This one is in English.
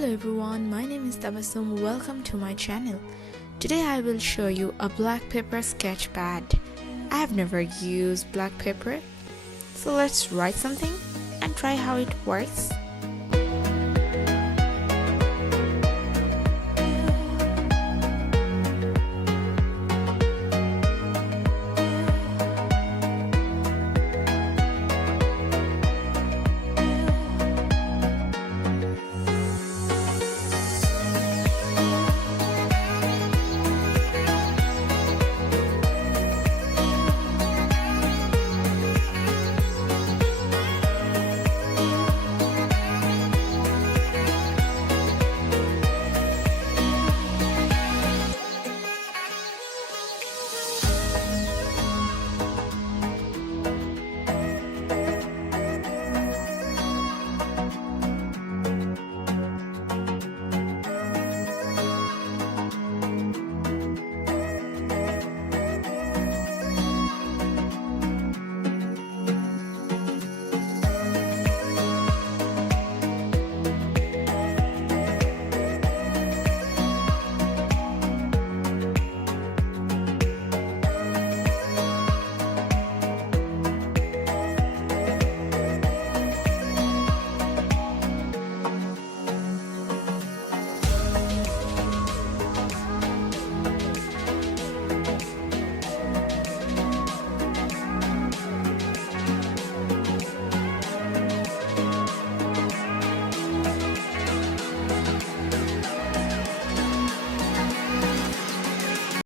Hello everyone, my name is Tabassum. Welcome to my channel. Today I will show you a black paper sketch pad. I have never used black paper, so let's write something and try how it works.